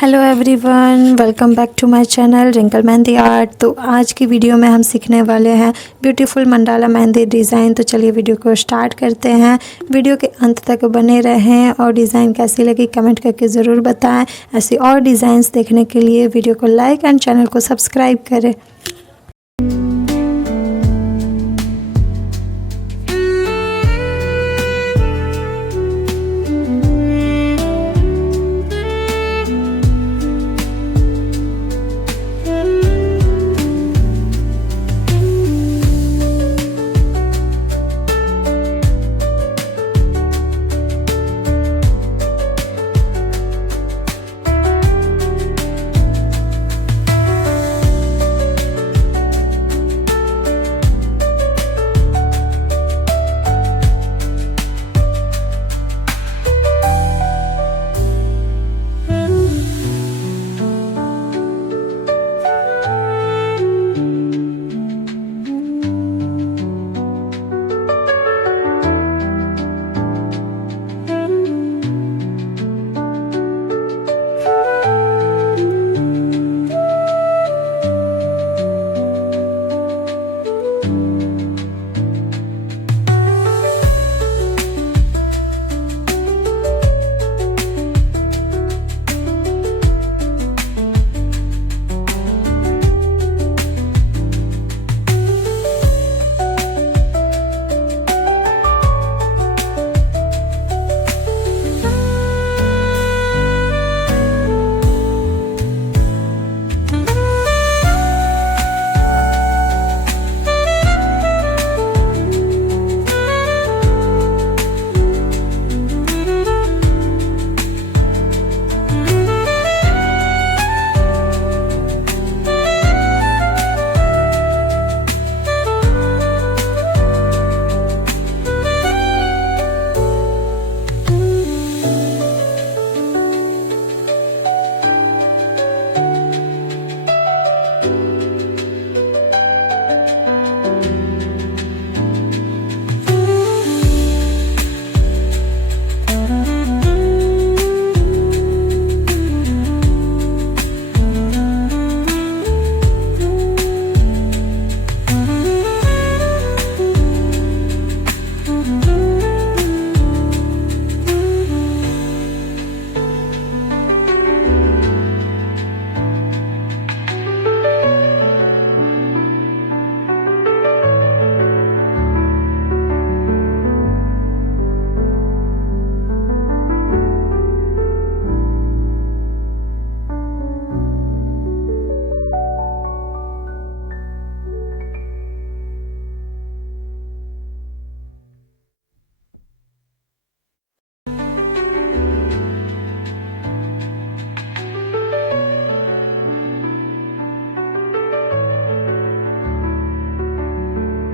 Hello everyone, welcome back to my channel Rinkal mehndi art. तो आज की वीडियो में हम सीखने वाले हैं ब्यूटीफुल मंडाला मेहंदी डिज़ाइन। तो चलिए वीडियो को स्टार्ट करते हैं। वीडियो के अंत तक बने रहें और डिज़ाइन कैसी लगी कमेंट करके ज़रूर बताएं। ऐसी और डिज़ाइंस देखने के लिए वीडियो को लाइक एंड चैनल को सब्सक्राइब करें।